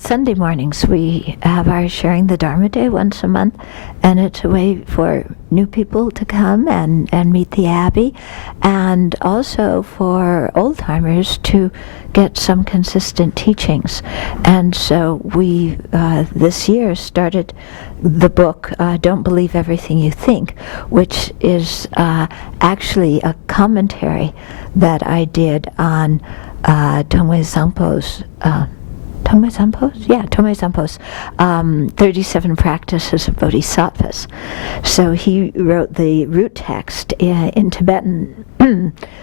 Sunday mornings we have our Sharing the Dharma Day once a month, and it's a way for new people to come and meet the Abbey, and also for old-timers to get some consistent teachings. And so we, this year, started the book, Don't Believe Everything You Think, which is actually a commentary that I did on Tongme Sangpo's 37 Practices of Bodhisattvas. So he wrote the root text in Tibetan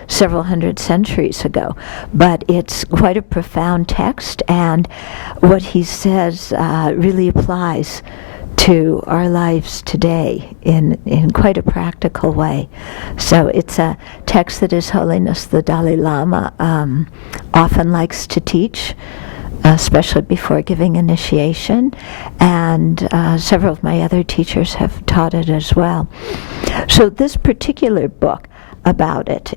several hundred centuries ago, but it's quite a profound text, and what he says really applies to our lives today in quite a practical way. So it's a text that His Holiness the Dalai Lama often likes to teach, especially before giving initiation, and several of my other teachers have taught it as well. So this particular book about it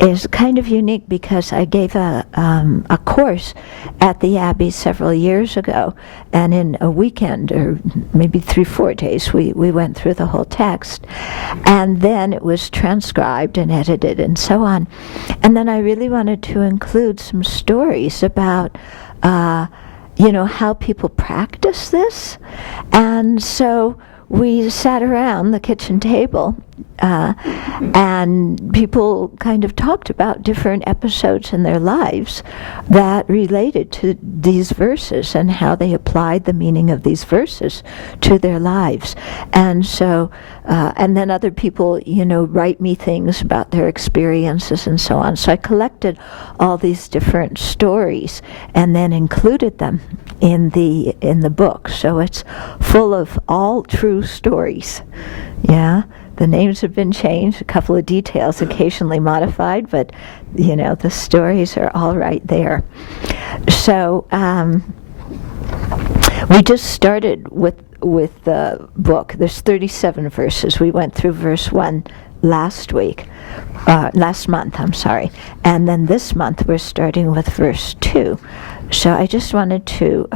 is kind of unique because I gave a course at the Abbey several years ago, and in a weekend, or maybe 3-4 days, we went through the whole text, and then it was transcribed and edited and so on. And then I really wanted to include some stories about how people practice this. And so we sat around the kitchen table and people kind of talked about different episodes in their lives that related to these verses and how they applied the meaning of these verses to their lives. And so, and then other people, write me things about their experiences and so on. So I collected all these different stories and then included them in the book. So it's full of all true stories. Yeah. The names have been changed, a couple of details occasionally modified, but, the stories are all right there. So we just started with the book. There's 37 verses. We went through verse 1 last month, and then this month we're starting with verse 2. So I just wanted to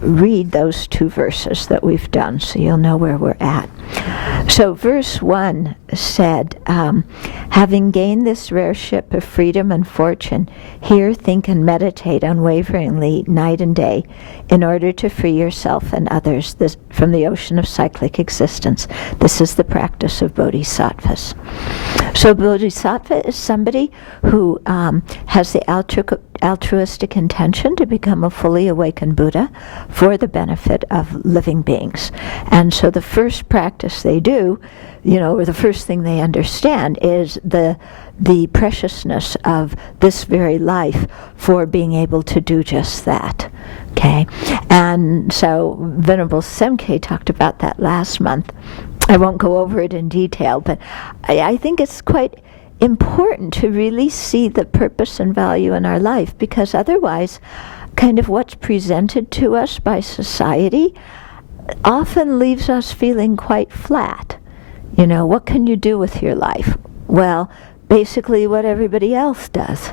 read those 2 verses that we've done so you'll know where we're at. So verse 1 said, having gained this rare ship of freedom and fortune, hear, think, and meditate unwaveringly night and day in order to free yourself and others from the ocean of cyclic existence. This is the practice of Bodhisattvas. So Bodhisattva is somebody who has the altruistic intention to become a fully awakened Buddha for the benefit of living beings. And so the first practice they do, or the first thing they understand is the preciousness of this very life for being able to do just that. Okay? And so Venerable Semkhe talked about that last month. I won't go over it in detail, but I think it's quite important to really see the purpose and value in our life, because otherwise kind of what's presented to us by society often leaves us feeling quite flat. What can you do with your life? Well, basically what everybody else does.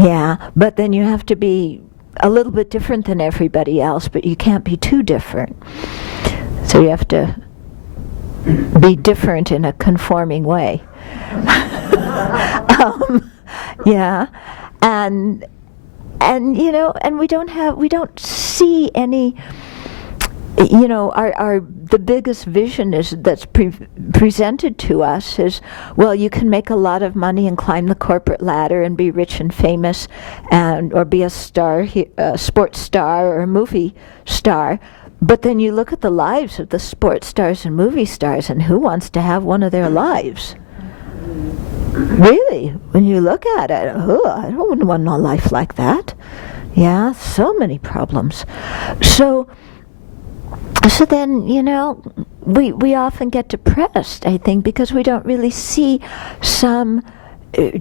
Yeah, but then you have to be a little bit different than everybody else, but you can't be too different. So you have to be different in a conforming way. Yeah, and we don't see any. The biggest vision that's presented to us is, well, you can make a lot of money and climb the corporate ladder and be rich and famous, or be a star, a sports star or a movie star. But then you look at the lives of the sports stars and movie stars, and who wants to have one of their lives? Really, when you look at it, I don't want a life like that. Yeah, so many problems. So then, we often get depressed, I think, because we don't really see some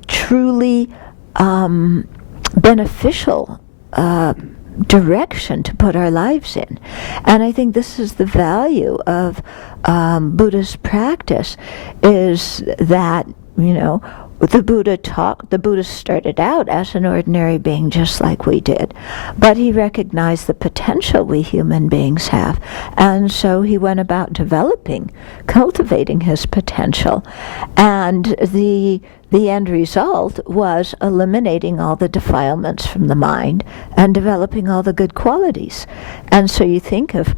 truly beneficial direction to put our lives in. And I think this is the value of Buddha's practice, is that, the Buddha started out as an ordinary being just like we did, but he recognized the potential we human beings have, and so he went about cultivating his potential, and the end result was eliminating all the defilements from the mind and developing all the good qualities. And so you think of,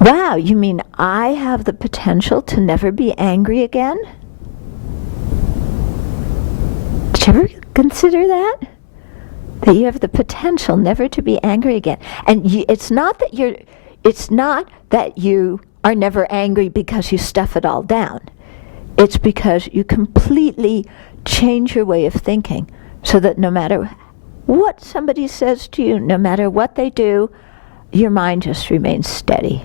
wow, you mean I have the potential to never be angry again? Did you ever consider that? That you have the potential never to be angry again. And it's not that you are never angry because you stuff it all down. It's because you completely change your way of thinking so that no matter what somebody says to you, no matter what they do, your mind just remains steady.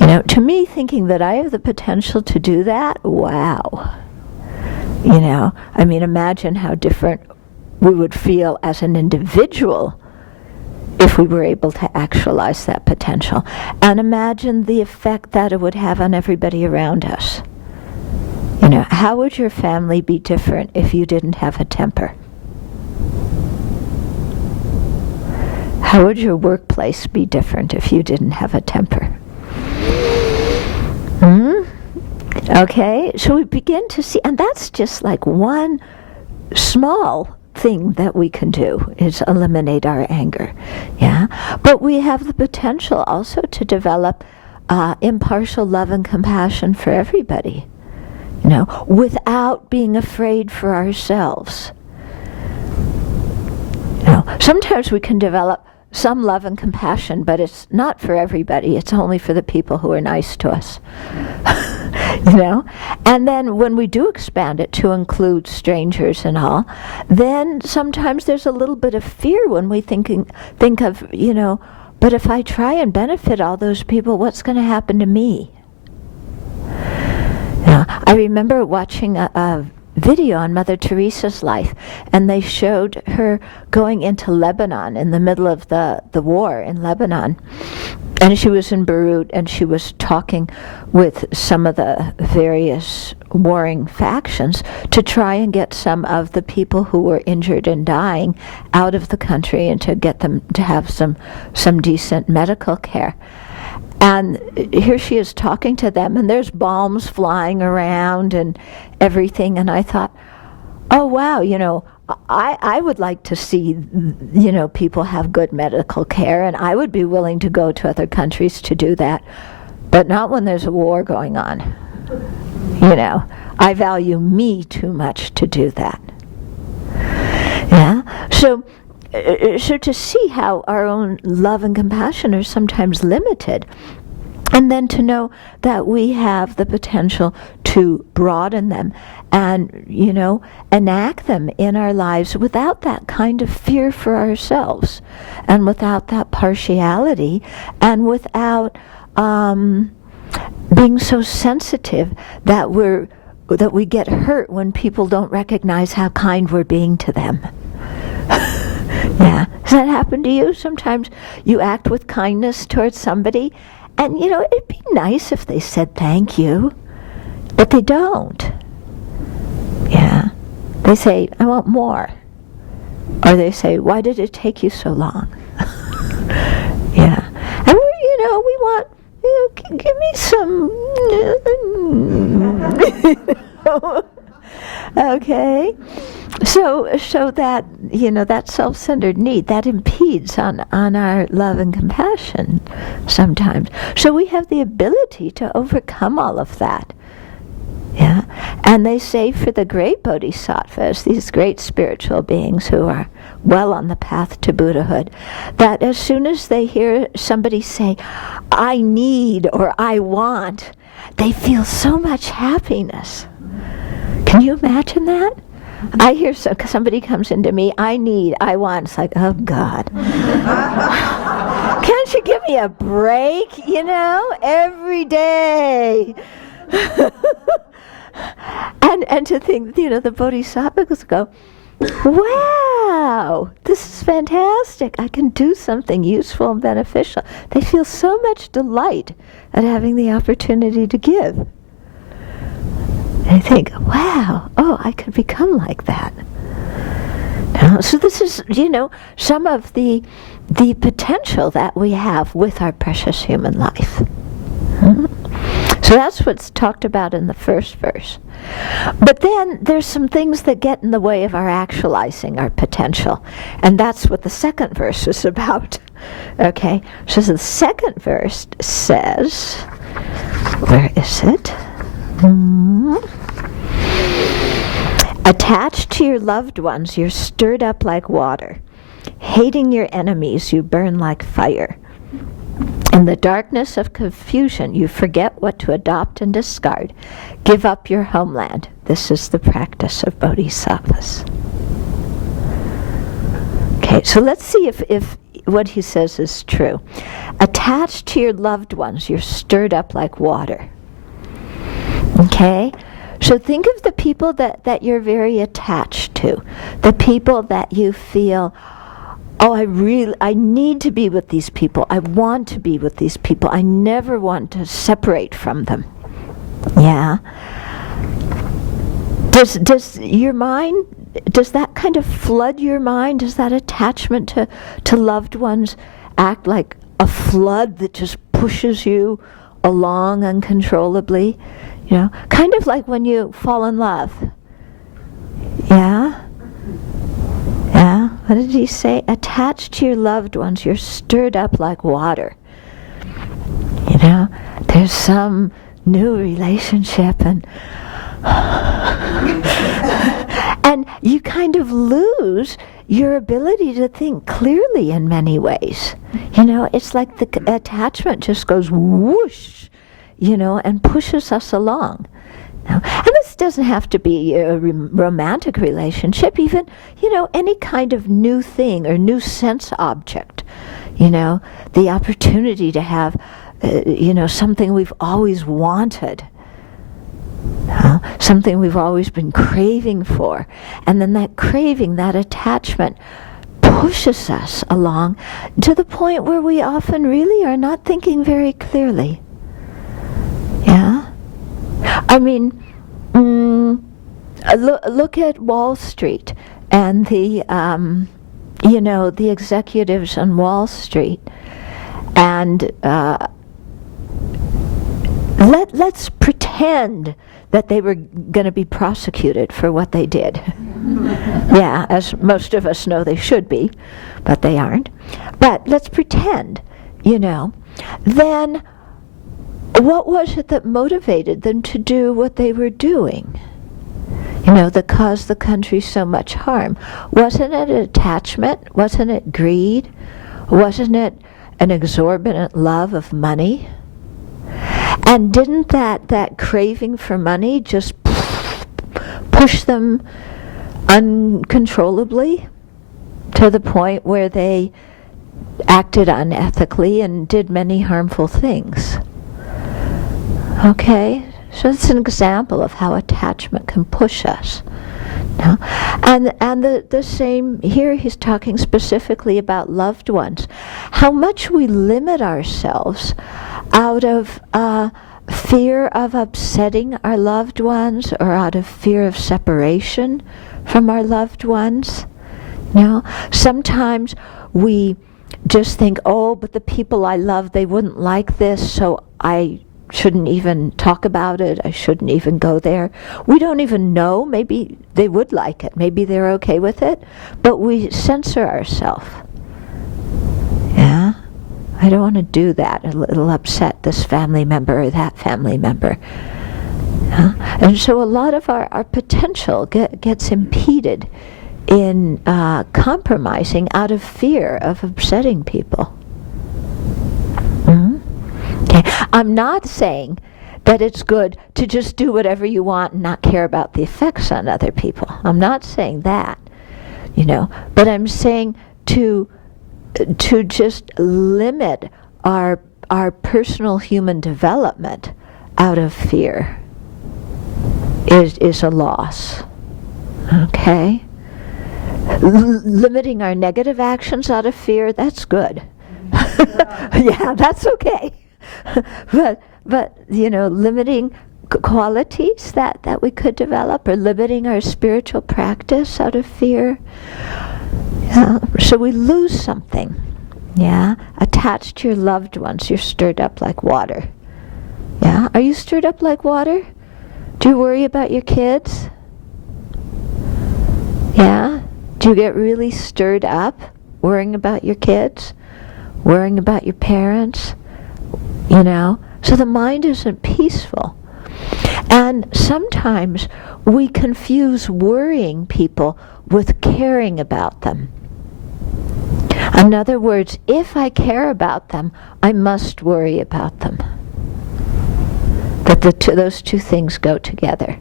You know, to me, thinking that I have the potential to do that, wow. You know, I mean, imagine how different we would feel as an individual if we were able to actualize that potential. And imagine the effect that it would have on everybody around us. You know, how would your family be different if you didn't have a temper? How would your workplace be different if you didn't have a temper? Okay, so we begin to see, and that's just like one small thing that we can do, is eliminate our anger. Yeah, but we have the potential also to develop impartial love and compassion for everybody, you know, without being afraid for ourselves. You know, sometimes we can develop some love and compassion, but it's not for everybody. It's only for the people who are nice to us. You know? And then when we do expand it to include strangers and all, then sometimes there's a little bit of fear when we think of, you know, but if I try and benefit all those people, what's going to happen to me? You know, I remember watching a video on Mother Teresa's life, and they showed her going into Lebanon in the middle of the war in Lebanon, and she was in Beirut, and she was talking with some of the various warring factions to try and get some of the people who were injured and dying out of the country and to get them to have some decent medical care. And here she is talking to them, and there's bombs flying around and everything. And I thought, oh, wow, you know, I would like to see, you know, people have good medical care, and I would be willing to go to other countries to do that, but not when there's a war going on. You know, I value me too much to do that. Yeah? So to see how our own love and compassion are sometimes limited, and then to know that we have the potential to broaden them and, you know, enact them in our lives without that kind of fear for ourselves, and without that partiality, and without being so sensitive that we get hurt when people don't recognize how kind we're being to them. Yeah. Does that happen to you? Sometimes you act with kindness towards somebody, and, you know, it'd be nice if they said thank you, but they don't. Yeah. They say, I want more. Or they say, why did it take you so long? Yeah. And we want, you know, give me some, okay? So that, you know, that self-centered need, that impedes on our love and compassion sometimes. So we have the ability to overcome all of that. Yeah? And they say for the great Bodhisattvas, these great spiritual beings who are well on the path to Buddhahood, that as soon as they hear somebody say, I need or I want, they feel so much happiness. Can you imagine that? I hear somebody comes into me, I need, I want. It's like, oh, God. Can't you give me a break, you know, every day? And to think, you know, the Bodhisattvas go, wow, this is fantastic. I can do something useful and beneficial. They feel so much delight at having the opportunity to give. I think, wow, I could become like that. So this is, some of the potential that we have with our precious human life. So that's what's talked about in the first verse. But then there's some things that get in the way of our actualizing our potential. And that's what the second verse is about. Okay? So the second verse says, where is it? Attached to your loved ones, you're stirred up like water. Hating your enemies, you burn like fire. In the darkness of confusion, you forget what to adopt and discard. Give up your homeland. This is the practice of Bodhisattvas. Okay, so let's see if what he says is true. Attached to your loved ones, you're stirred up like water. Okay? So think of the people that you're very attached to. The people that you feel, I need to be with these people. I want to be with these people. I never want to separate from them. Yeah? Does your mind, does that kind of flood your mind? Does that attachment to loved ones act like a flood that just pushes you along uncontrollably? Kind of like when you fall in love. Yeah? Yeah? What did he say? Attached to your loved ones, you're stirred up like water. There's some new relationship and and you kind of lose your ability to think clearly in many ways. It's like the attachment just goes whoosh, and pushes us along. And this doesn't have to be a romantic relationship, even, any kind of new thing or new sense object. The opportunity to have, something we've always wanted. Something we've always been craving for. And then that craving, that attachment, pushes us along to the point where we often really are not thinking very clearly. Yeah? I mean, look at Wall Street and the executives on Wall Street, and let's pretend that they were going to be prosecuted for what they did. Yeah, as most of us know they should be, but they aren't. But let's pretend, then what was it that motivated them to do what they were doing? That caused the country so much harm. Wasn't it attachment? Wasn't it greed? Wasn't it an exorbitant love of money? And didn't that craving for money just push them uncontrollably to the point where they acted unethically and did many harmful things? Okay, so it's an example of how attachment can push us. And the same here, he's talking specifically about loved ones. How much we limit ourselves out of fear of upsetting our loved ones, or out of fear of separation from our loved ones. Sometimes we just think, but the people I love, they wouldn't like this, so I shouldn't even talk about it. I shouldn't even go there. We don't even know. Maybe they would like it. Maybe they're okay with it. But we censor ourselves. Yeah? I don't want to do that. It'll upset this family member or that family member. And so a lot of our potential gets impeded in compromising out of fear of upsetting people. Okay. I'm not saying that it's good to just do whatever you want and not care about the effects on other people. I'm not saying that, but I'm saying to just limit our personal human development out of fear is a loss. Okay? Limiting our negative actions out of fear, that's good. Yeah, that's okay. But limiting qualities that we could develop, or limiting our spiritual practice out of fear. So we lose something. Yeah, attached to your loved ones, you're stirred up like water. Yeah, are you stirred up like water? Do you worry about your kids? Yeah, do you get really stirred up worrying about your kids? Worrying about your parents? You know, so the mind isn't peaceful. And sometimes we confuse worrying people with caring about them. In other words, if I care about them, I must worry about them. That those two things go together.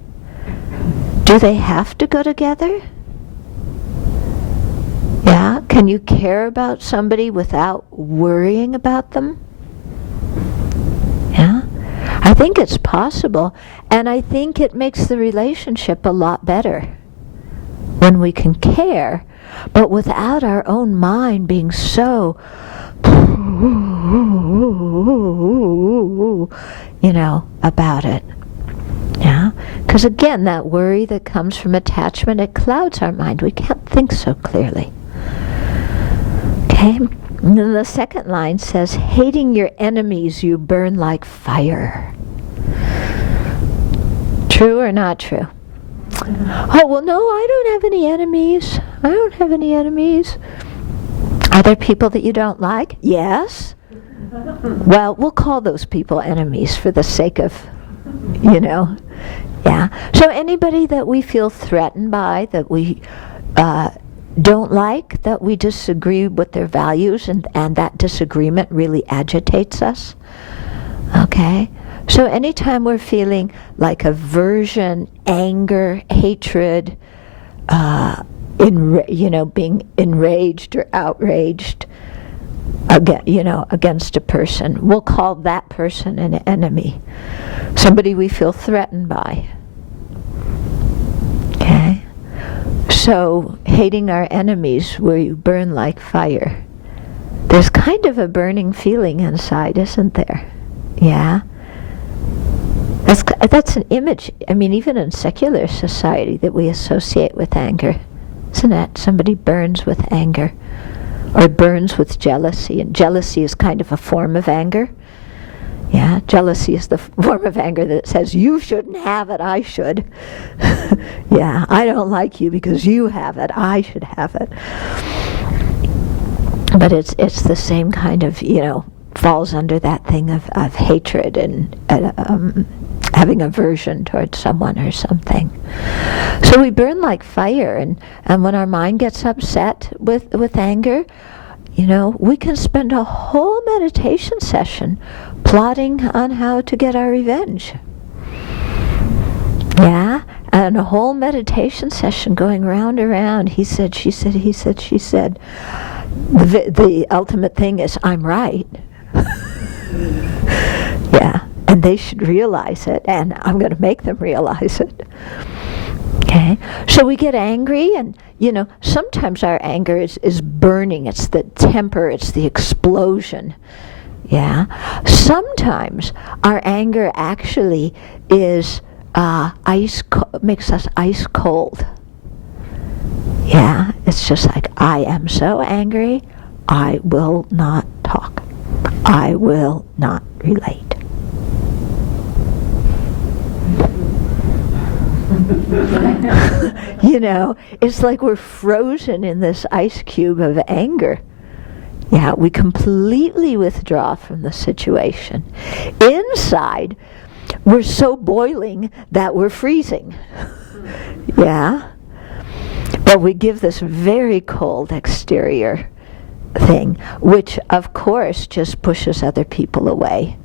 Do they have to go together? Yeah? Can you care about somebody without worrying about them? Yeah? I think it's possible, and I think it makes the relationship a lot better when we can care, but without our own mind being so, you know, about it. Yeah? Because again, that worry that comes from attachment, it clouds our mind. We can't think so clearly. Okay? And then the second line says, hating your enemies, you burn like fire. True or not true? Oh, well, no, I don't have any enemies. I don't have any enemies. Are there people that you don't like? Yes. Well, we'll call those people enemies for the sake of, you know. Yeah. So anybody that we feel threatened by, that we don't like, that we disagree with their values, and that disagreement really agitates us. Okay? So anytime we're feeling like aversion, anger, hatred, being enraged or outraged against a person, we'll call that person an enemy. Somebody we feel threatened by. Okay? So, hating our enemies, we burn like fire. There's kind of a burning feeling inside, isn't there? Yeah? That's an image, I mean, even in secular society, that we associate with anger. Isn't it? Somebody burns with anger, or burns with jealousy, and jealousy is kind of a form of anger. Yeah, jealousy is the form of anger that says, you shouldn't have it, I should. Yeah, I don't like you because you have it, I should have it. But it's the same kind of, falls under that thing of hatred and having aversion towards someone or something. So we burn like fire, and when our mind gets upset with anger, we can spend a whole meditation session plotting on how to get our revenge. Yeah? And a whole meditation session going round and round. He said, she said, he said, she said. The ultimate thing is, I'm right. Yeah. And they should realize it, and I'm going to make them realize it. Okay? So we get angry, and, sometimes our anger is burning. It's the temper. It's the explosion. Yeah? Sometimes our anger actually is makes us ice cold. Yeah? It's just like, I am so angry, I will not talk. I will not relate. It's like we're frozen in this ice cube of anger. Yeah, we completely withdraw from the situation. Inside, we're so boiling that we're freezing. Yeah? But we give this very cold exterior thing, which of course just pushes other people away,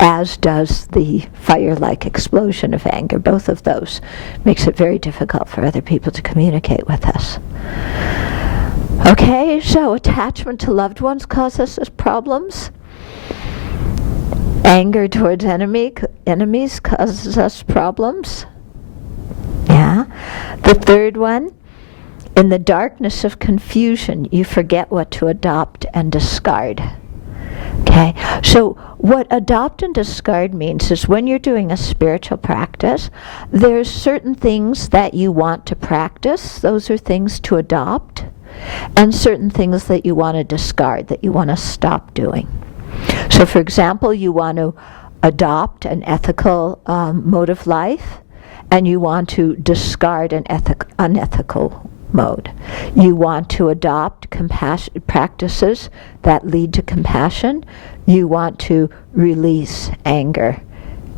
as does the fire-like explosion of anger. Both of those makes it very difficult for other people to communicate with us. Okay, so attachment to loved ones causes us problems. Anger towards enemies causes us problems. Yeah. The third one, in the darkness of confusion, you forget what to adopt and discard. Okay, so what adopt and discard means is when you're doing a spiritual practice, there's certain things that you want to practice. Those are things to adopt, and certain things that you want to discard, that you want to stop doing. So for example, you want to adopt an ethical mode of life, and you want to discard an unethical mode. You want to adopt practices that lead to compassion. You want to release anger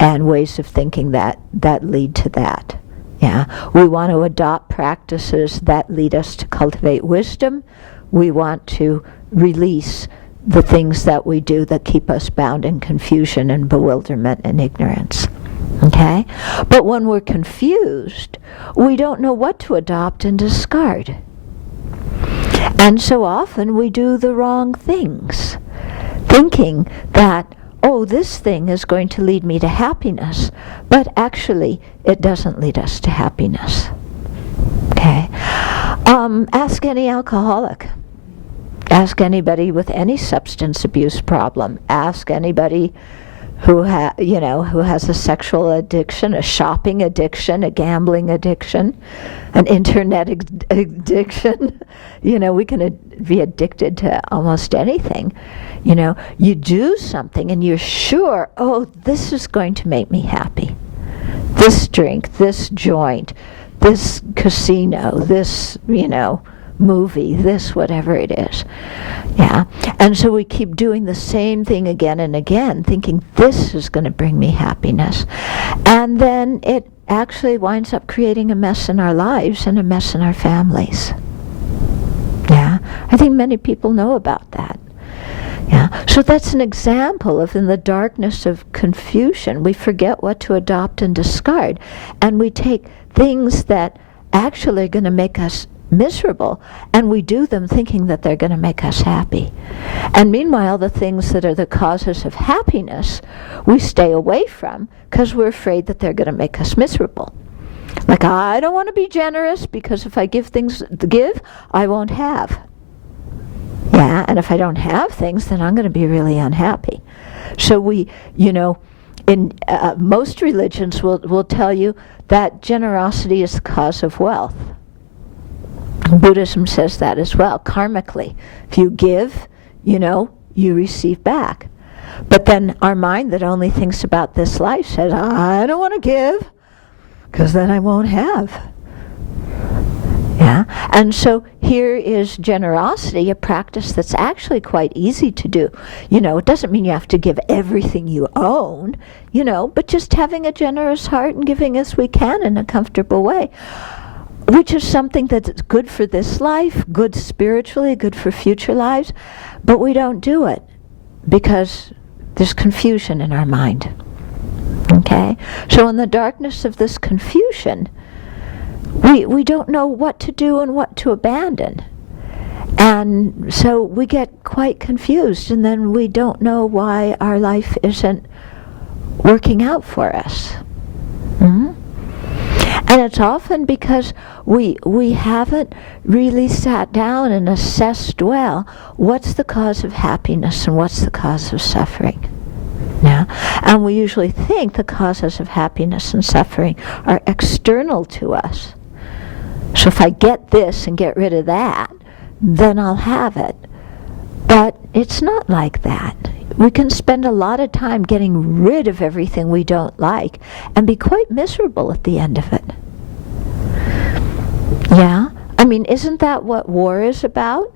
and ways of thinking that lead to that. Yeah, we want to adopt practices that lead us to cultivate wisdom. We want to release the things that we do that keep us bound in confusion and bewilderment and ignorance. Okay? But when we're confused, we don't know what to adopt and discard. And so often we do the wrong things, thinking that, oh, this thing is going to lead me to happiness, but actually it doesn't lead us to happiness. Okay? Ask any alcoholic. Ask anybody with any substance abuse problem. Ask anybody who has a sexual addiction, a shopping addiction, a gambling addiction, an internet addiction. We can be addicted to almost anything. You do something and you're sure, oh, this is going to make me happy. This drink, this joint, this casino, this, movie, this whatever it is. Yeah. And so we keep doing the same thing again and again, thinking this is going to bring me happiness. And then it actually winds up creating a mess in our lives and a mess in our families. Yeah. I think many people know about that. Yeah. So that's an example of, in the darkness of confusion, we forget what to adopt and discard, and we take things that actually are going to make us miserable, and we do them thinking that they're going to make us happy. And meanwhile, the things that are the causes of happiness, we stay away from because we're afraid that they're going to make us miserable. Like, I don't want to be generous because if I give, I won't have. Yeah, and if I don't have things, then I'm going to be really unhappy. So we, in most religions will tell you that generosity is the cause of wealth. Buddhism says that as well, karmically. If you give, you receive back. But then our mind that only thinks about this life says, I don't want to give, because then I won't have. Yeah? And so here is generosity, a practice that's actually quite easy to do. It doesn't mean you have to give everything you own, but just having a generous heart and giving as we can in a comfortable way, which is something that's good for this life, good spiritually, good for future lives, but we don't do it because there's confusion in our mind. Okay? So in the darkness of this confusion, we don't know what to do and what to abandon. And so we get quite confused, and then we don't know why our life isn't working out for us. Mm-hmm. And it's often because we haven't really sat down and assessed well what's the cause of happiness and what's the cause of suffering. Yeah? And we usually think the causes of happiness and suffering are external to us. So if I get this and get rid of that, then I'll have it. But it's not like that. We can spend a lot of time getting rid of everything we don't like and be quite miserable at the end of it. Yeah? I mean, isn't that what war is about?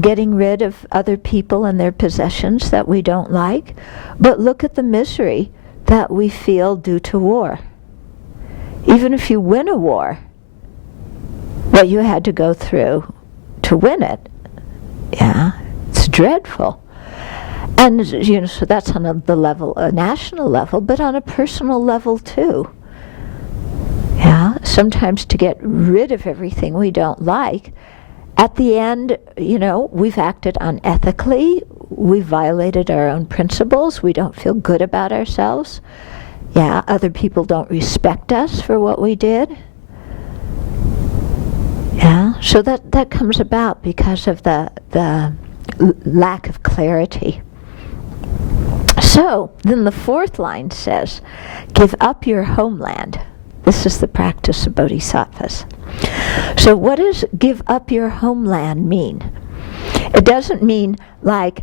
Getting rid of other people and their possessions that we don't like? But look at the misery that we feel due to war. Even if you win a war, what you had to go through to win it, yeah, it's dreadful. And so that's on a national level, but on a personal level too. Yeah, sometimes to get rid of everything we don't like, at the end, we've acted unethically, we've violated our own principles, we don't feel good about ourselves. Yeah, other people don't respect us for what we did. Yeah, so that comes about because of the lack of clarity. So, then the fourth line says, give up your homeland. This is the practice of Bodhisattvas. So what does give up your homeland mean? It doesn't mean like,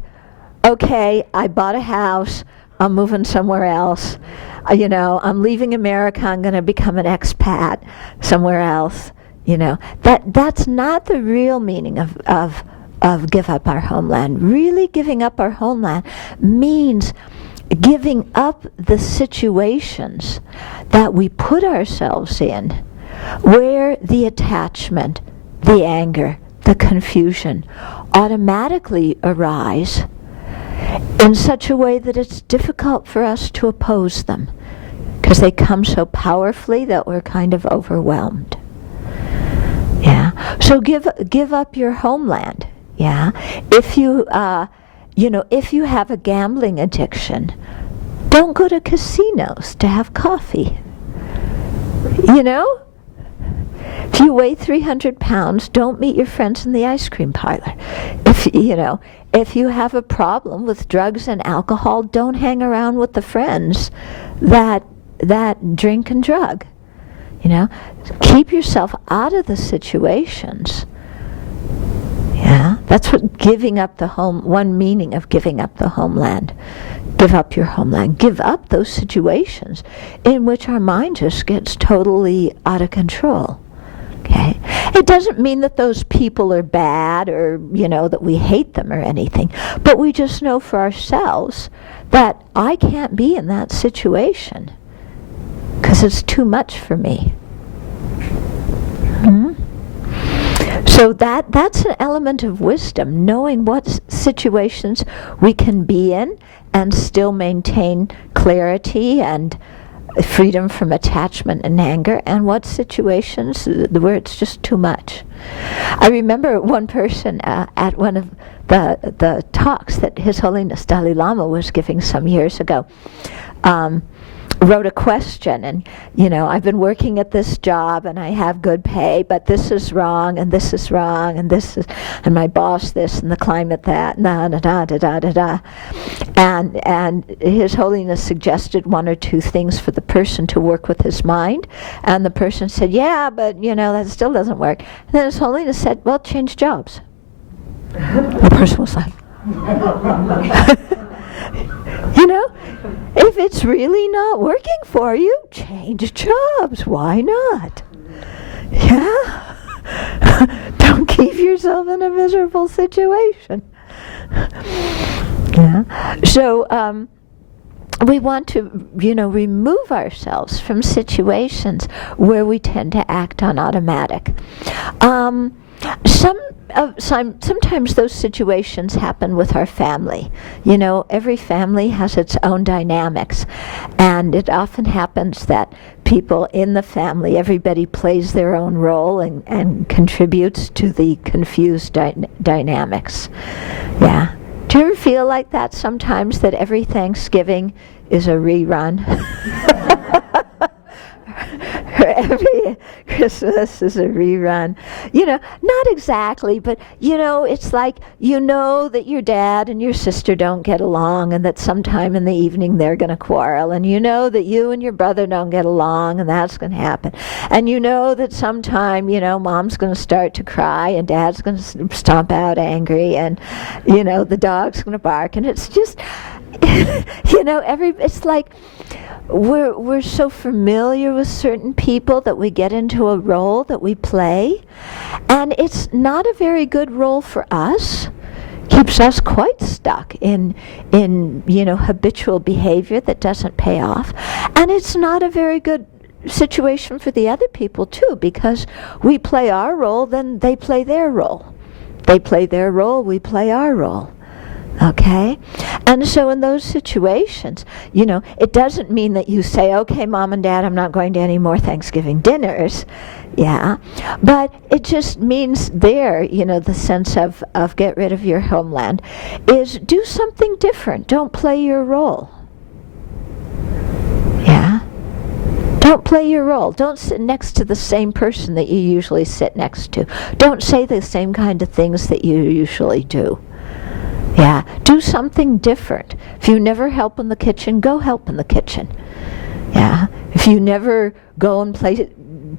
okay, I bought a house, I'm moving somewhere else. I'm leaving America, I'm going to become an expat somewhere else. That's not the real meaning of give up our homeland. Really giving up our homeland means giving up the situations that we put ourselves in where the attachment, the anger, the confusion automatically arise in such a way that it's difficult for us to oppose them because they come so powerfully that we're kind of overwhelmed. Yeah. So give up your homeland. Yeah. If you if you have a gambling addiction, don't go to casinos to have coffee. If you weigh 300 pounds, don't meet your friends in the ice cream parlor. If you have a problem with drugs and alcohol, don't hang around with the friends that drink and drug. Keep yourself out of the situations. Yeah, that's what giving up the home, one meaning of giving up the homeland. Give up your homeland. Give up those situations in which our mind just gets totally out of control. Okay? It doesn't mean that those people are bad or, that we hate them or anything, but we just know for ourselves that I can't be in that situation because it's too much for me. So that's an element of wisdom, knowing what situations we can be in and still maintain clarity and freedom from attachment and anger, and what situations where it's just too much. I remember one person at one of the talks that His Holiness Dalai Lama was giving some years ago, wrote a question, and I've been working at this job and I have good pay, but this is wrong and this is wrong and this is, and my boss this and the climate that, da da da da da da da, and His Holiness suggested one or two things for the person to work with his mind, and the person said, yeah, but that still doesn't work. And then His Holiness said, well, change jobs. The person was like, if it's really not working for you, change jobs. Why not? Yeah. Don't keep yourself in a miserable situation. Yeah. So we want to, remove ourselves from situations where we tend to act on automatic. Sometimes those situations happen with our family. Every family has its own dynamics, and it often happens that people in the family, everybody plays their own role and contributes to the confused dynamics. Yeah. Do you ever feel like that sometimes, that every Thanksgiving is a rerun? Every Christmas is a rerun. Not exactly, but it's like that your dad and your sister don't get along, and that sometime in the evening they're going to quarrel, and that you and your brother don't get along, and that's going to happen. And that sometime, mom's going to start to cry, and dad's going to stomp out angry, and the dog's going to bark, and it's just it's like we're so familiar with certain people that we get into a role that we play, and it's not a very good role for us. Keeps us quite stuck in habitual behavior that doesn't pay off, and it's not a very good situation for the other people too, because we play our role, then they play their role. They play their role, we play our role. Okay? And so in those situations, it doesn't mean that you say, okay, Mom and Dad, I'm not going to any more Thanksgiving dinners. Yeah. But it just means there, the sense of get rid of your homeland is do something different. Don't play your role. Yeah. Don't play your role. Don't sit next to the same person that you usually sit next to. Don't say the same kind of things that you usually do. Yeah, do something different. If you never help in the kitchen, go help in the kitchen. Yeah, if you never go and play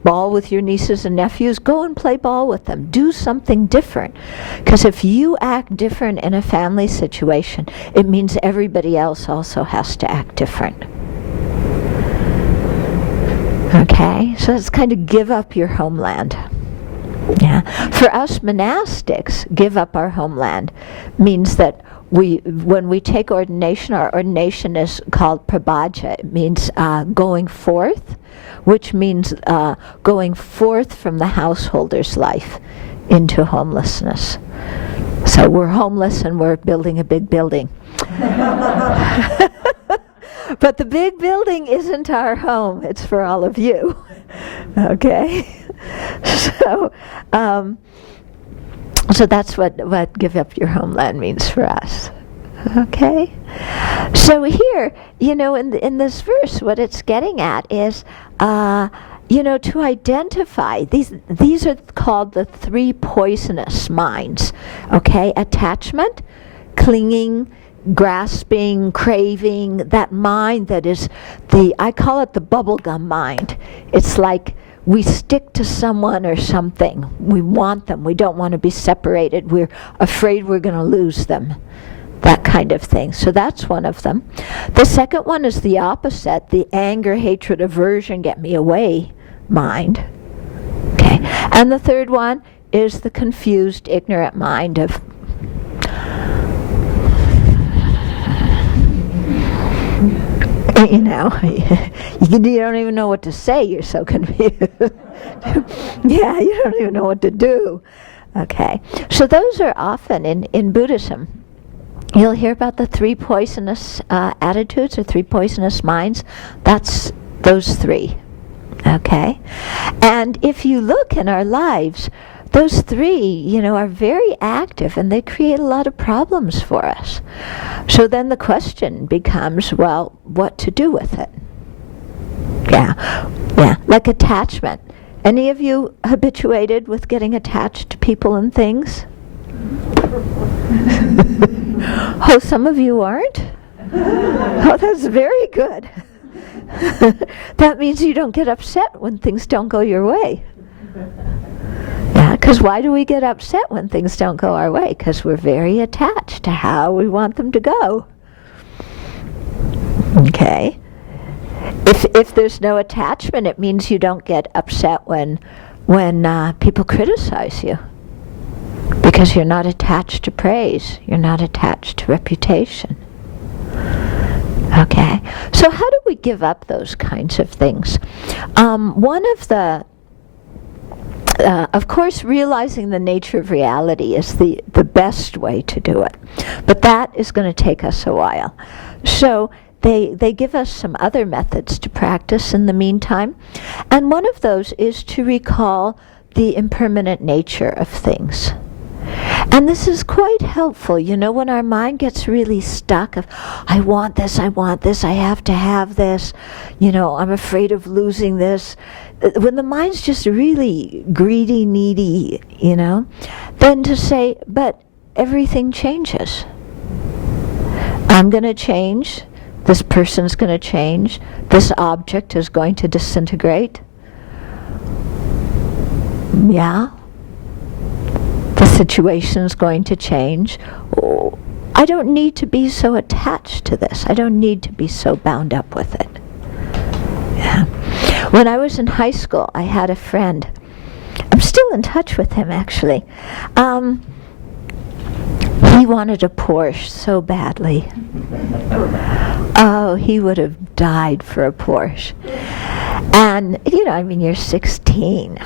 ball with your nieces and nephews, go and play ball with them. Do something different. Because if you act different in a family situation, it means everybody else also has to act different. Okay, so it's kind of give up your homeland. Yeah. For us monastics, give up our homeland means that when we take ordination, our ordination is called prabhaja. It means going forth, which means going forth from the householder's life into homelessness. So we're homeless and we're building a big building. But the big building isn't our home. It's for all of you. Okay? So that's what give up your homeland means for us. Okay? So here, in this verse, what it's getting at is, to identify, these are called the three poisonous minds. Okay? Attachment, clinging, grasping, craving, that mind that is I call it the bubblegum mind. It's like we stick to someone or something. We want them. We don't want to be separated. We're afraid we're going to lose them. That kind of thing. So that's one of them. The second one is the opposite, the anger, hatred, aversion, get me away mind. Okay. And the third one is the confused, ignorant mind of you don't even know what to say, you're so confused. Yeah, you don't even know what to do. Okay, so those are often in Buddhism. You'll hear about the three poisonous attitudes or three poisonous minds. That's those three. Okay, and if you look in our lives, those three, are very active and they create a lot of problems for us. So then the question becomes, well, what to do with it? Yeah, like attachment. Any of you habituated with getting attached to people and things? Oh, some of you aren't? Oh, that's very good. That means you don't get upset when things don't go your way. Yeah, because why do we get upset when things don't go our way? Because we're very attached to how we want them to go. Okay. If there's no attachment, it means you don't get upset when people criticize you. Because you're not attached to praise. You're not attached to reputation. Okay. So how do we give up those kinds of things? One of the of course, realizing the nature of reality is the best way to do it. But that is going to take us a while. So they give us some other methods to practice in the meantime. And one of those is to recall the impermanent nature of things. And this is quite helpful, when our mind gets really stuck of, I want this, I have to have this, I'm afraid of losing this. When the mind's just really greedy, needy, then to say, but everything changes. I'm going to change, this person's going to change, this object is going to disintegrate. Yeah. The situation's going to change. Oh, I don't need to be so attached to this. I don't need to be so bound up with it. Yeah. When I was in high school, I had a friend. I'm still in touch with him, actually. He wanted a Porsche so badly. Oh, he would have died for a Porsche. And, you're 16.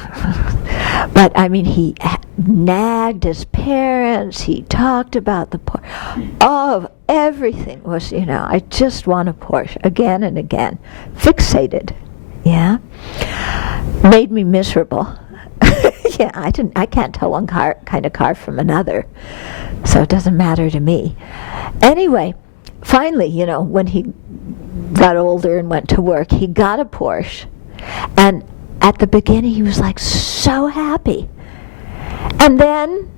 But, he nagged his parents. He talked about the Porsche. Oh, everything was, I just want a Porsche again and again. Fixated. Yeah. Made me miserable. Yeah, I can't tell one kind of car from another. So it doesn't matter to me. Anyway, finally, when he got older and went to work, he got a Porsche. And at the beginning, he was like so happy. And then,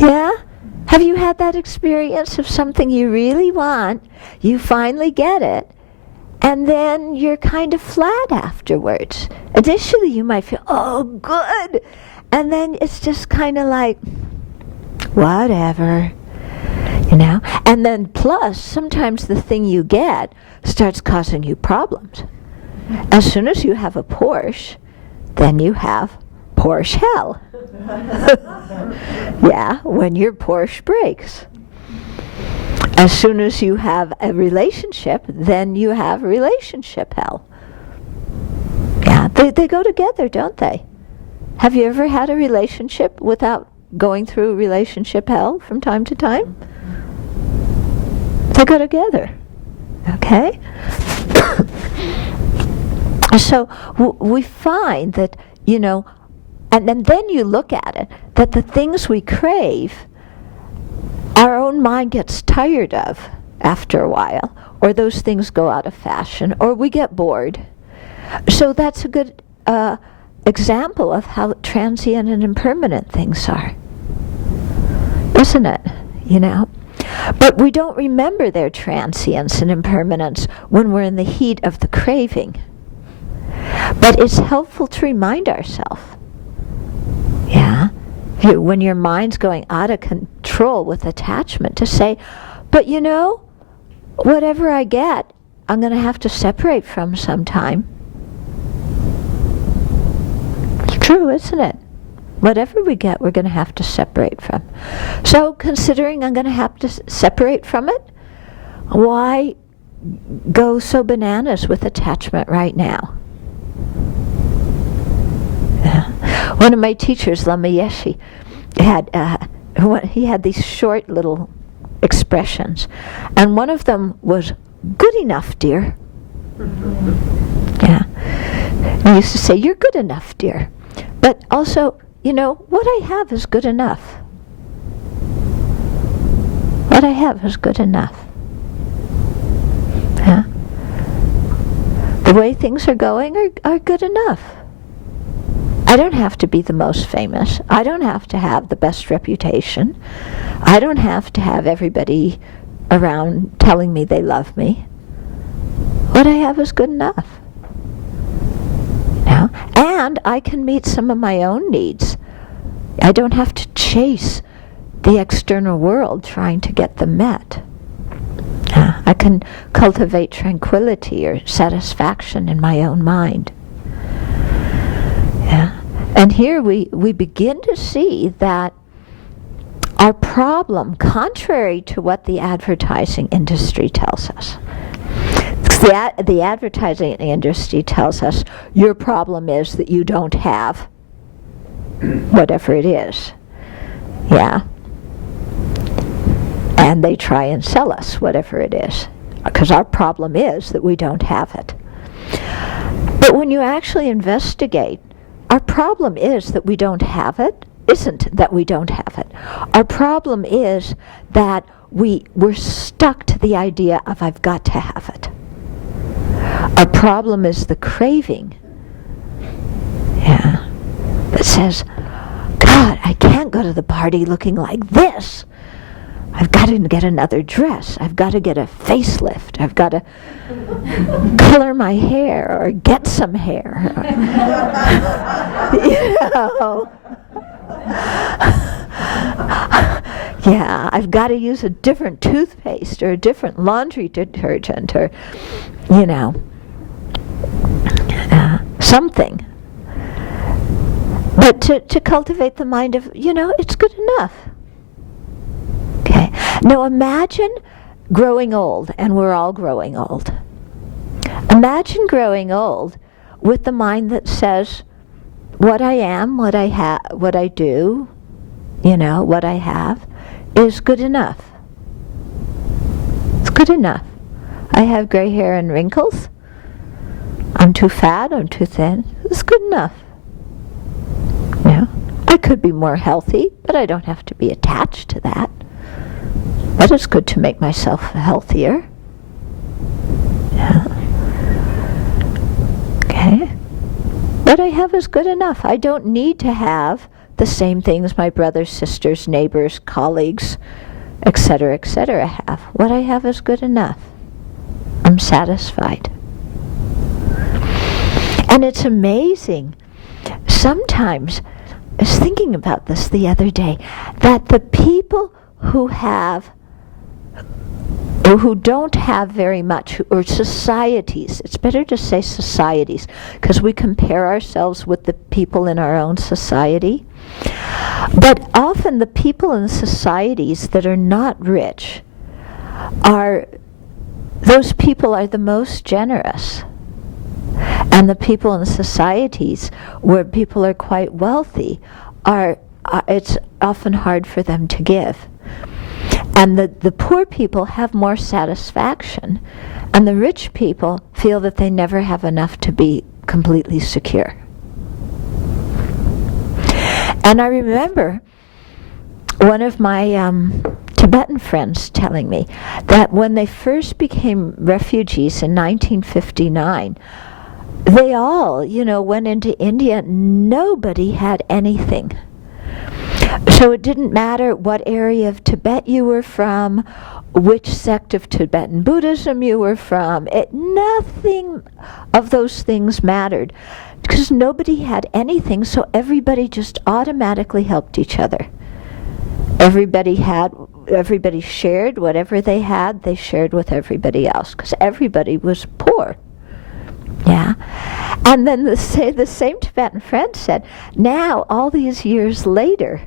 Yeah? Have you had that experience of something you really want, you finally get it, and then you're kind of flat afterwards? Initially you might feel, oh, good. And then it's just kind of like, whatever, you know? And then plus, sometimes the thing you get starts causing you problems. As soon as you have a Porsche, then you have Porsche hell. Yeah, when your Porsche breaks. As soon as you have a relationship, then you have relationship hell. Yeah, they go together, don't they? Have you ever had a relationship without going through relationship hell from time to time? They go together. Okay? So we find that, you know, and then you look at it, that the things we crave, our own mind gets tired of after a while, or those things go out of fashion, or we get bored. So that's a good example of how transient and impermanent things are, isn't it? You know? But we don't remember their transience and impermanence when we're in the heat of the craving. But it's helpful to remind ourselves. Yeah? When your mind's going out of control with attachment, to say, but you know, whatever I get, I'm going to have to separate from sometime. It's true, isn't it? Whatever we get, we're going to have to separate from. So, considering I'm going to have to separate from it, why go so bananas with attachment right now? One of my teachers, Lama Yeshe, he had these short little expressions, and one of them was, good enough, dear. Yeah. He used to say, you're good enough, dear. But also, you know, what I have is good enough. What I have is good enough. Yeah. The way things are going are good enough. I don't have to be the most famous. I don't have to have the best reputation. I don't have to have everybody around telling me they love me. What I have is good enough. You know? And I can meet some of my own needs. I don't have to chase the external world trying to get them met. I can cultivate tranquility or satisfaction in my own mind. Yeah. And here we begin to see that our problem, contrary to what the advertising industry tells us, the advertising industry tells us your problem is that you don't have whatever it is. Yeah. And they try and sell us whatever it is, because our problem is that we don't have it. But when you actually investigate, our problem is that we don't have it, isn't that we don't have it. Our problem is that we're stuck to the idea of I've got to have it. Our problem is the craving. Yeah. That says, God, I can't go to the party looking like this. I've got to get another dress. I've got to get a facelift. I've got to color my hair or get some hair. You know. Yeah, I've got to use a different toothpaste or a different laundry detergent or, you know, something. But to cultivate the mind of, you know, it's good enough. Okay. Now imagine growing old, and we're all growing old. Imagine growing old with the mind that says, what I am, what I do, you know, what I have, is good enough. It's good enough. I have gray hair and wrinkles. I'm too fat, I'm too thin. It's good enough. Yeah. I could be more healthy, but I don't have to be attached to that. But it's good to make myself healthier. Yeah. Okay. What I have is good enough. I don't need to have the same things my brothers, sisters, neighbors, colleagues, etc., have. What I have is good enough. I'm satisfied. And it's amazing. Sometimes, I was thinking about this the other day, that the people who don't have very much, or societies, it's better to say societies, because we compare ourselves with the people in our own society. But often the people in societies that are not rich those people are the most generous. And the people in societies where people are quite wealthy it's often hard for them to give. And the poor people have more satisfaction, and the rich people feel that they never have enough to be completely secure. And I remember one of my Tibetan friends telling me that when they first became refugees in 1959, they all, went into India. Nobody had anything. So it didn't matter what area of Tibet you were from, which sect of Tibetan Buddhism you were from. Nothing of those things mattered, because nobody had anything, so everybody just automatically helped each other. Everybody shared whatever they had, they shared with everybody else, because everybody was poor. Yeah. And then the same Tibetan friend said, now, all these years later,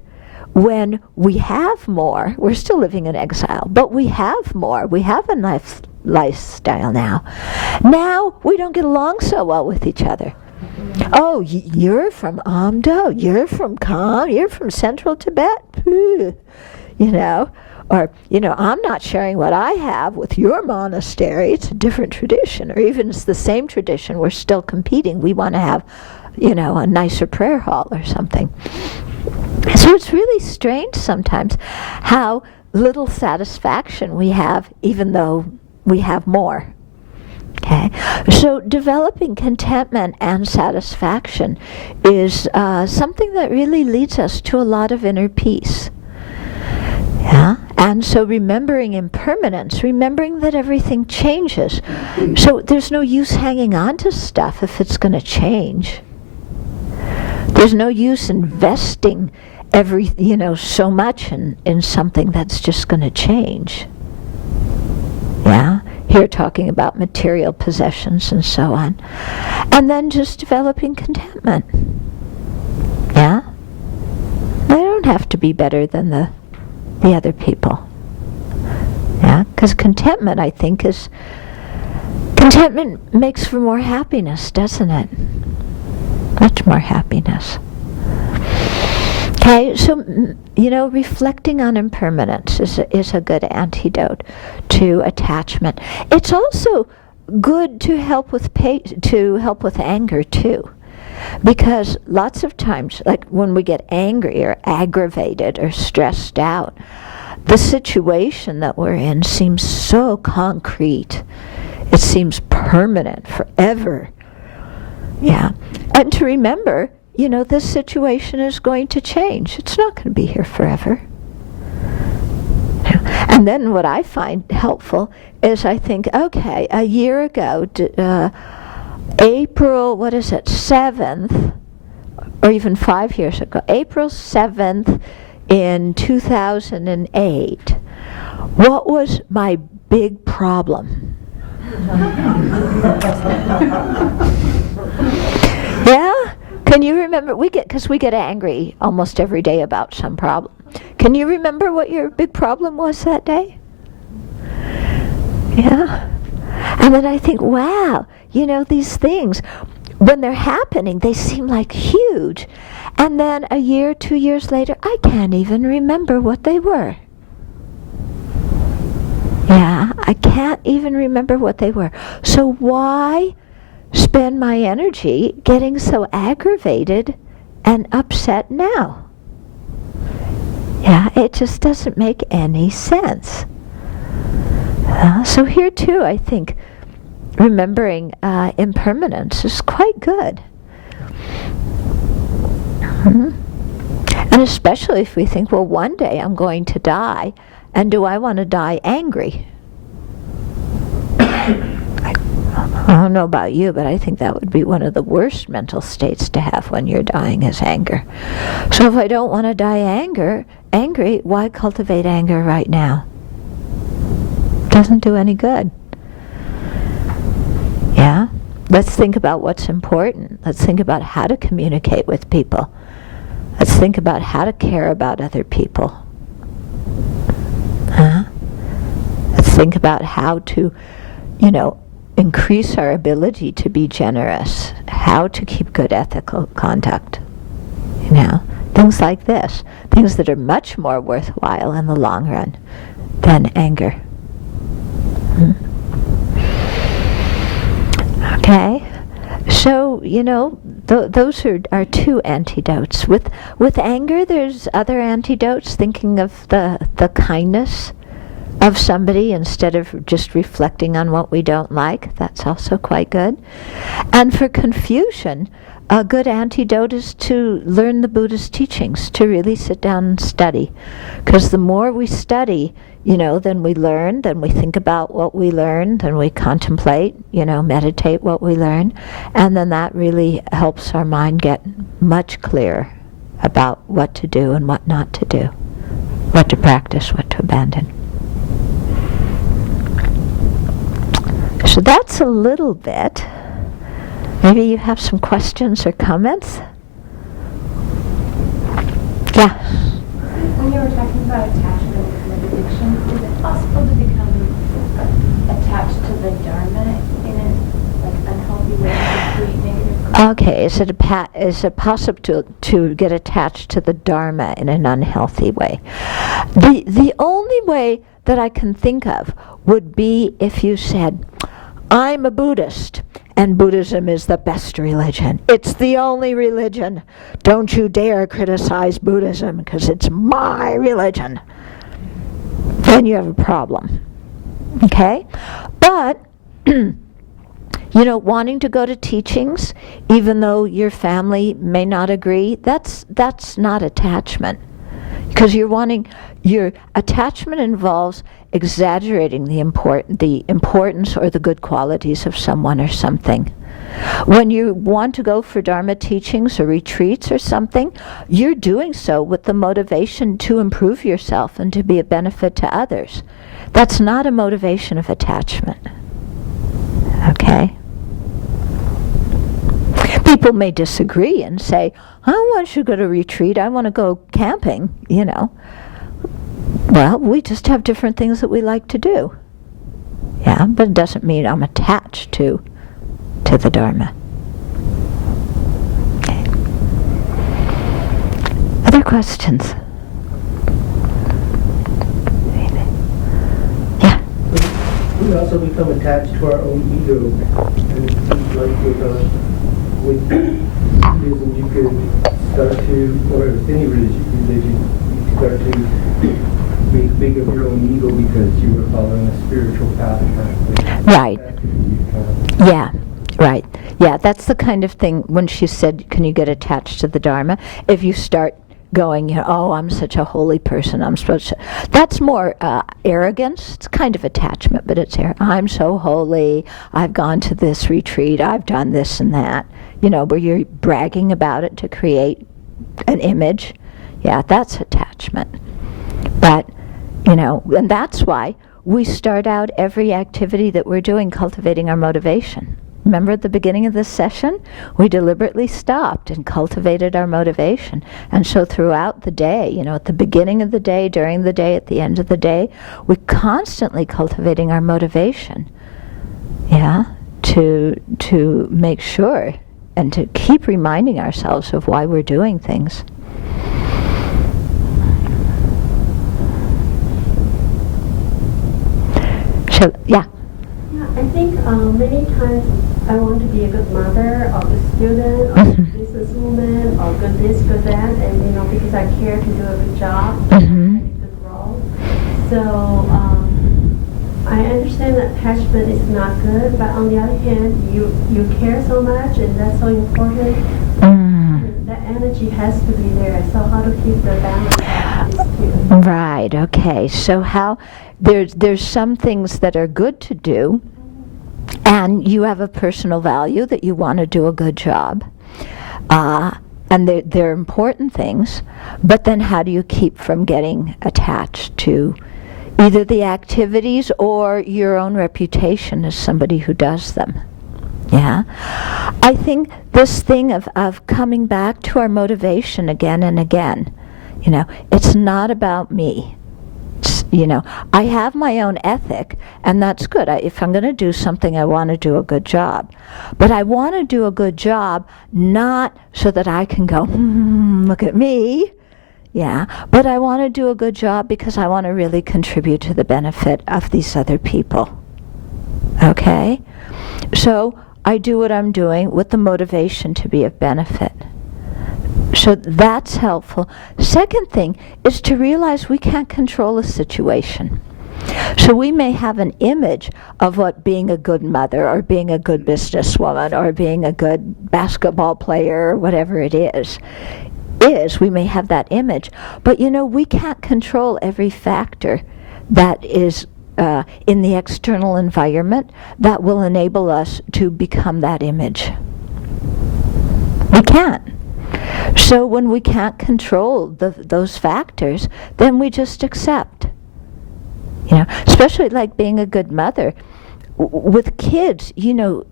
when we have more, we're still living in exile, but we have more, we have a nice lifestyle now. Now, we don't get along so well with each other. Oh, you're from Amdo, you're from Kham, you're from Central Tibet, or, I'm not sharing what I have with your monastery. It's a different tradition. Or even it's the same tradition. We're still competing. We want to have, a nicer prayer hall or something. So it's really strange sometimes how little satisfaction we have, even though we have more. Okay? So developing contentment and satisfaction is something that really leads us to a lot of inner peace. Yeah? And so remembering impermanence, remembering that everything changes. So there's no use hanging on to stuff if it's going to change. There's no use investing so much in something that's just going to change. Yeah? Here talking about material possessions and so on. And then just developing contentment. Yeah? They don't have to be better than the other people. Yeah, because contentment, I think, contentment makes for more happiness, doesn't it? Much more happiness. Okay, so, reflecting on impermanence is a good antidote to attachment. It's also good to help with anger too. Because lots of times, like when we get angry or aggravated or stressed out, the situation that we're in seems so concrete. It seems permanent, forever. Yeah. And to remember, this situation is going to change. It's not going to be here forever. And then what I find helpful is I think, okay, a year ago, April, 7th, or even 5 years ago, April 7th in 2008, what was my big problem? Yeah? Can you remember? Because we get angry almost every day about some problem. Can you remember what your big problem was that day? Yeah? And then I think, wow, these things, when they're happening, they seem like huge. And then a year, 2 years later, I can't even remember what they were. Yeah, I can't even remember what they were. So why spend my energy getting so aggravated and upset now? Yeah, it just doesn't make any sense. So here too, I think, remembering impermanence is quite good. Mm-hmm. And especially if we think, well, one day I'm going to die, and do I want to die angry? I don't know about you, but I think that would be one of the worst mental states to have when you're dying, is anger. So if I don't want to die angry, why cultivate anger right now? Doesn't do any good. Yeah? Let's think about what's important. Let's think about how to communicate with people. Let's think about how to care about other people. Huh? Let's think about how to, increase our ability to be generous, how to keep good ethical conduct. Things like this. Things that are much more worthwhile in the long run than anger. Okay? So, those are two antidotes. With anger, there's other antidotes, thinking of the kindness of somebody instead of just reflecting on what we don't like. That's also quite good. And for confusion, a good antidote is to learn the Buddhist teachings, to really sit down and study. Because the more we study, then we learn, then we think about what we learn, then we contemplate, meditate what we learn, and then that really helps our mind get much clearer about what to do and what not to do, what to practice, what to abandon. So that's a little bit. Maybe you have some questions or comments? Yeah. When you were talking about attachment and addiction, is it possible to become attached to the Dharma in an unhealthy way, to create negative? Okay, is it possible to get attached to the Dharma in an unhealthy way? The only way that I can think of would be if you said, I'm a Buddhist, and Buddhism is the best religion. It's the only religion. Don't you dare criticize Buddhism, because it's my religion. Then you have a problem. Okay? But, wanting to go to teachings, even though your family may not agree, that's not attachment. Because your attachment involves exaggerating the importance or the good qualities of someone or something. When you want to go for Dharma teachings or retreats or something, you're doing so with the motivation to improve yourself and to be a benefit to others. That's not a motivation of attachment. Okay? People may disagree and say, I don't want you to go to retreat, I want to go camping, Well, we just have different things that we like to do. Yeah, but it doesn't mean I'm attached to the Dharma. Okay. Other questions? Yeah. We also become attached to our own ego. And it seems like with Buddhism, you could start to, or with any religion, you start to make big of your own ego because you were following a spiritual path. Right. Yeah. Right. Yeah, that's the kind of thing when she said, can you get attached to the Dharma? If you start going, I'm such a holy person, I'm supposed to. That's more arrogance. It's kind of attachment, but it's I'm so holy, I've gone to this retreat, I've done this and that. Where you're bragging about it to create an image. Yeah, that's attachment. But, and that's why we start out every activity that we're doing cultivating our motivation. Remember at the beginning of this session, we deliberately stopped and cultivated our motivation. And so throughout the day, at the beginning of the day, during the day, at the end of the day, we're constantly cultivating our motivation. Yeah, to make sure and to keep reminding ourselves of why we're doing things. So, yeah. I think many times I want to be a good mother or good student or good businesswoman or good this, good that, and because I care to do a good job, a good role. So I understand that attachment is not good, but on the other hand, you care so much, and that's so important. energy has to be there. So how to keep the balance of these two? Right, okay. So how there's some things that are good to do, and you have a personal value that you want to do a good job. And they're important things, but then how do you keep from getting attached to either the activities or your own reputation as somebody who does them? Yeah. I think this thing of coming back to our motivation again and again, it's not about me. I have my own ethic, and that's good. If I'm going to do something, I want to do a good job. But I want to do a good job not so that I can go, look at me. Yeah, but I want to do a good job because I want to really contribute to the benefit of these other people. Okay? So I do what I'm doing with the motivation to be of benefit. So that's helpful. Second thing is to realize we can't control a situation. So we may have an image of what being a good mother or being a good businesswoman or being a good basketball player or whatever it is. We may have that image. But we can't control every factor that is in the external environment that will enable us to become that image. We can't. So when we can't control those factors, then we just accept. Especially like being a good mother. With kids, your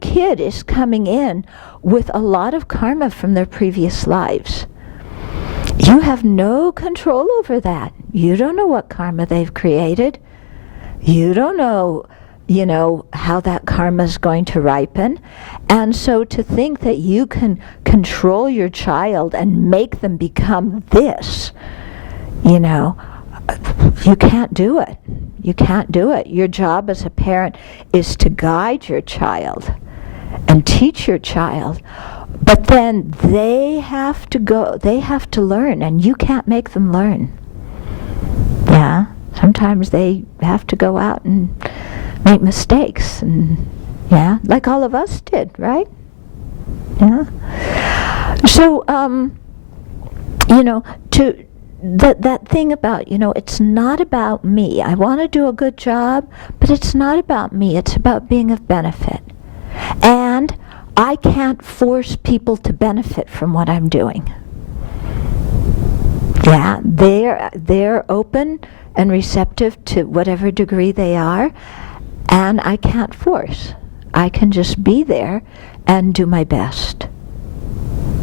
kid is coming in with a lot of karma from their previous lives. You have no control over that. You don't know what karma they've created. You don't know how that karma is going to ripen. And so to think that you can control your child and make them become this, you can't do it. You can't do it. Your job as a parent is to guide your child and teach your child. But then they have to learn, and you can't make them learn. Yeah, sometimes they have to go out and make mistakes, and like all of us did, right? Yeah. So, that thing about, it's not about me. I want to do a good job, but it's not about me. It's about being of benefit. And I can't force people to benefit from what I'm doing. Yeah, they're open and receptive to whatever degree they are, and I can't force. I can just be there and do my best.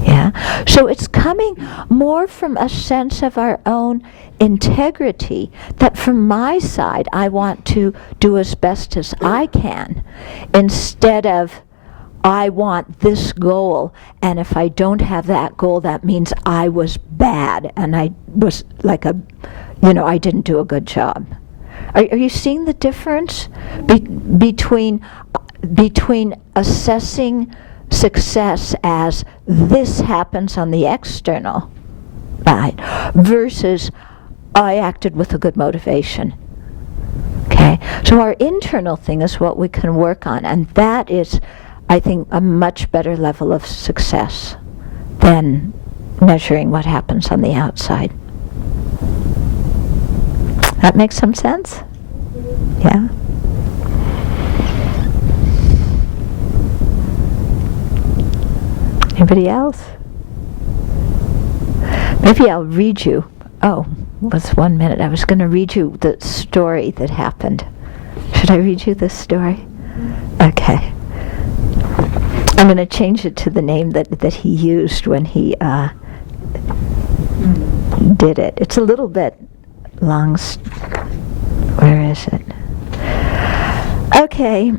Yeah. So it's coming more from a sense of our own integrity, that from my side I want to do as best as I can, instead of I want this goal, and if I don't have that goal, that means I was bad and I was like I didn't do a good job. Are you seeing the difference between assessing success as this happens on the external, right, versus I acted with a good motivation? Okay, so our internal thing is what we can work on, and that is, I think, a much better level of success than measuring what happens on the outside. That makes some sense? Yeah? Anybody else? Maybe I'll read you. Oh, was 1 minute. I was going to read you the story that happened. Should I read you this story? Okay. I'm going to change it to the name that he used when he did it. It's a little bit long. Where is it? Okay.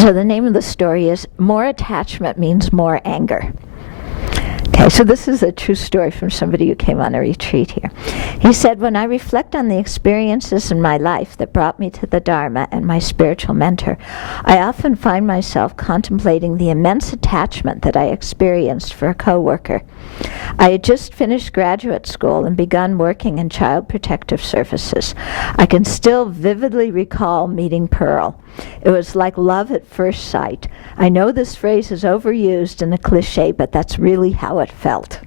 So the name of the story is More Attachment Means More Anger. Okay, so this is a true story from somebody who came on a retreat here. He said, when I reflect on the experiences in my life that brought me to the Dharma and my spiritual mentor, I often find myself contemplating the immense attachment that I experienced for a coworker. I had just finished graduate school and begun working in child protective services. I can still vividly recall meeting Pearl. It was like love at first sight. I know this phrase is overused and a cliche, but that's really how it felt.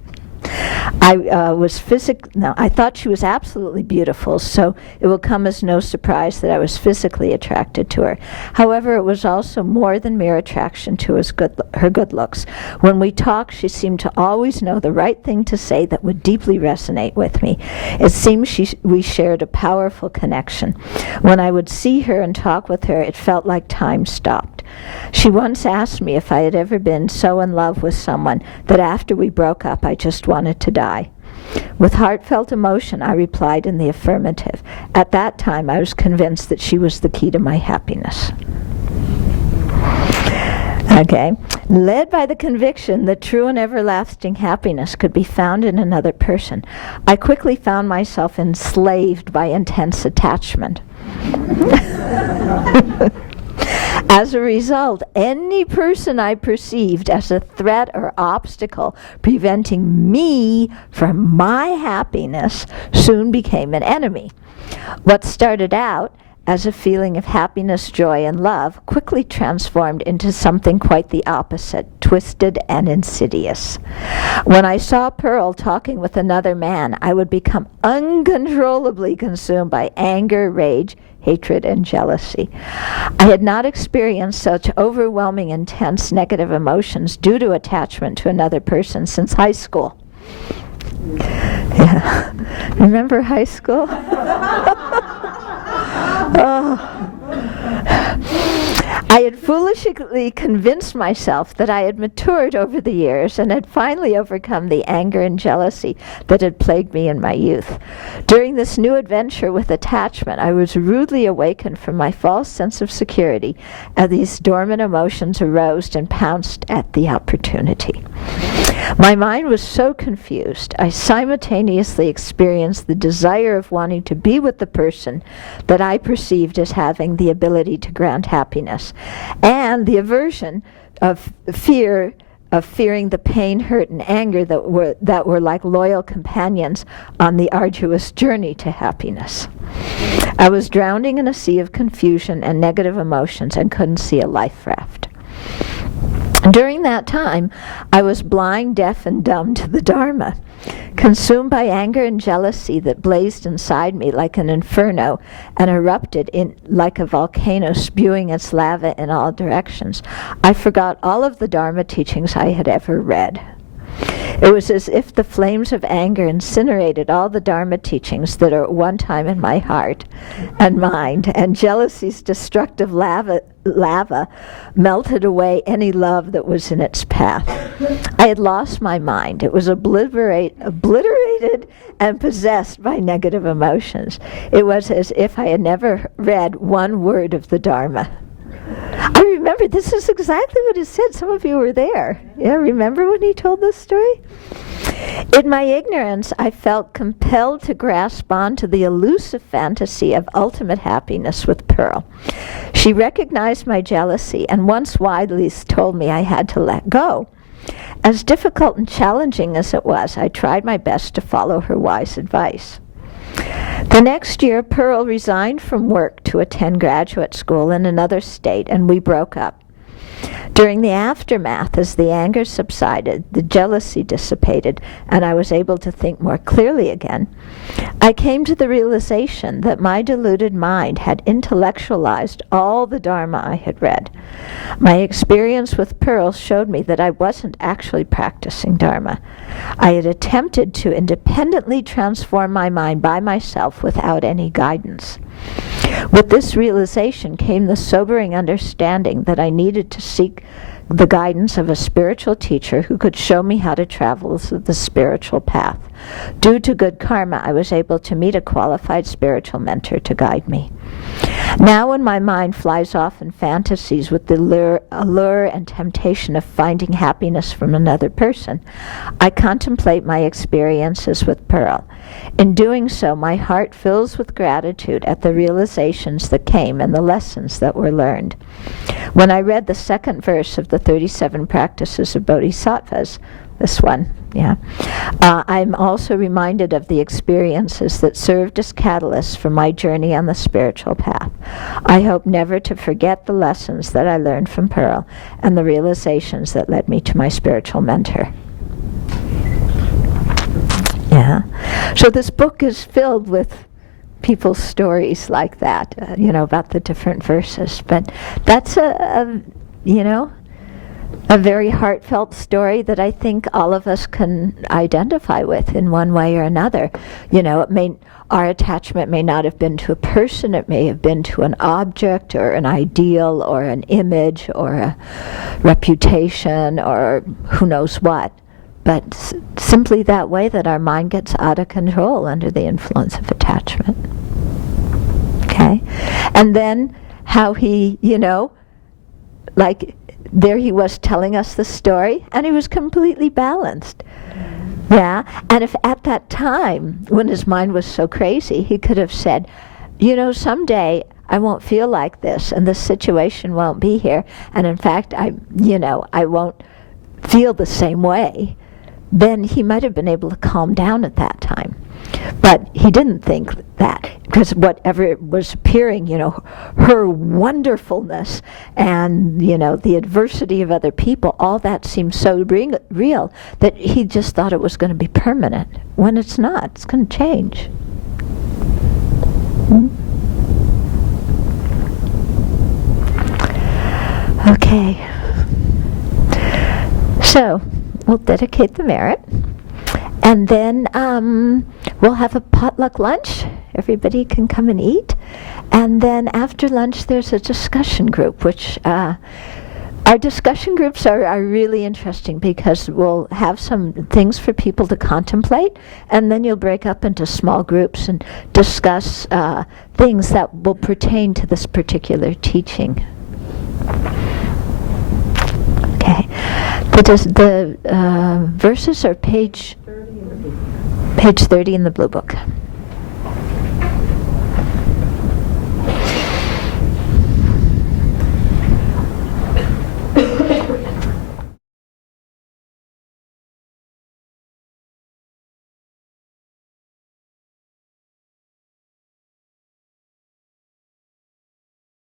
I thought she was absolutely beautiful, so it will come as no surprise that I was physically attracted to her. However, it was also more than mere attraction to her good looks. When we talked, she seemed to always know the right thing to say that would deeply resonate with me. It seemed we shared a powerful connection. When I would see her and talk with her, it felt like time stopped. She once asked me if I had ever been so in love with someone that after we broke up, I just wanted to die. With heartfelt emotion, I replied in the affirmative. At that time, I was convinced that she was the key to my happiness. Okay. Led by the conviction that true and everlasting happiness could be found in another person, I quickly found myself enslaved by intense attachment. As a result, any person I perceived as a threat or obstacle preventing me from my happiness soon became an enemy. What started out as a feeling of happiness, joy, and love quickly transformed into something quite the opposite, twisted and insidious. When I saw Pearl talking with another man, I would become uncontrollably consumed by anger, rage, hatred, and jealousy. I had not experienced such overwhelming, intense negative emotions due to attachment to another person since high school. Yeah. Remember high school? Oh. I had foolishly convinced myself that I had matured over the years and had finally overcome the anger and jealousy that had plagued me in my youth. During this new adventure with attachment, I was rudely awakened from my false sense of security as these dormant emotions arose and pounced at the opportunity. My mind was so confused, I simultaneously experienced the desire of wanting to be with the person that I perceived as having the ability to grant happiness, and the aversion of fearing the pain, hurt, and anger that were like loyal companions on the arduous journey to happiness. I was drowning in a sea of confusion and negative emotions and couldn't see a life raft. During that time, I was blind, deaf, and dumb to the Dharma, consumed by anger and jealousy that blazed inside me like an inferno and erupted like a volcano spewing its lava in all directions. I forgot all of the Dharma teachings I had ever read. It was as if the flames of anger incinerated all the Dharma teachings that are at one time in my heart and mind, and jealousy's destructive lava melted away any love that was in its path. I had lost my mind. It was obliterated and possessed by negative emotions. It was as if I had never read one word of the Dharma. I remember, this is exactly what he said. Some of you were there. Yeah, remember when he told this story? In my ignorance, I felt compelled to grasp onto the elusive fantasy of ultimate happiness with Pearl. She recognized my jealousy and once widely told me I had to let go. As difficult and challenging as it was, I tried my best to follow her wise advice. The next year, Pearl resigned from work to attend graduate school in another state, and we broke up. During the aftermath, as the anger subsided, the jealousy dissipated, and I was able to think more clearly again, I came to the realization that my deluded mind had intellectualized all the Dharma I had read. My experience with Pearl showed me that I wasn't actually practicing Dharma. I had attempted to independently transform my mind by myself without any guidance. With this realization came the sobering understanding that I needed to seek the guidance of a spiritual teacher who could show me how to travel the spiritual path. Due to good karma, I was able to meet a qualified spiritual mentor to guide me. Now when my mind flies off in fantasies with the allure and temptation of finding happiness from another person, I contemplate my experiences with Pearl. In doing so, my heart fills with gratitude at the realizations that came and the lessons that were learned. When I read the second verse of the 37 Practices of Bodhisattvas, this one, I'm also reminded of the experiences that served as catalysts for my journey on the spiritual path. I hope never to forget the lessons that I learned from Pearl and the realizations that led me to my spiritual mentor. So this book is filled with people's stories like that, about the different verses. But that's a very heartfelt story that I think all of us can identify with in one way or another. Our attachment may not have been to a person, it may have been to an object or an ideal or an image or a reputation or who knows what. But simply that way that our mind gets out of control under the influence of attachment. Okay? And then how he, there he was telling us the story, and he was completely balanced. Yeah? And if at that time, when his mind was so crazy, he could have said, someday I won't feel like this, and this situation won't be here, and in fact, I won't feel the same way, then he might have been able to calm down at that time. But he didn't think that, because whatever was appearing, her wonderfulness and, the adversity of other people, all that seemed so real that he just thought it was going to be permanent, when it's not. It's going to change. Okay. So, we'll dedicate the merit. And then we'll have a potluck lunch. Everybody can come and eat. And then after lunch, there's a discussion group, which our discussion groups are really interesting because we'll have some things for people to contemplate, and then you'll break up into small groups and discuss things that will pertain to this particular teaching. Okay. The verses are page 30 in the blue book.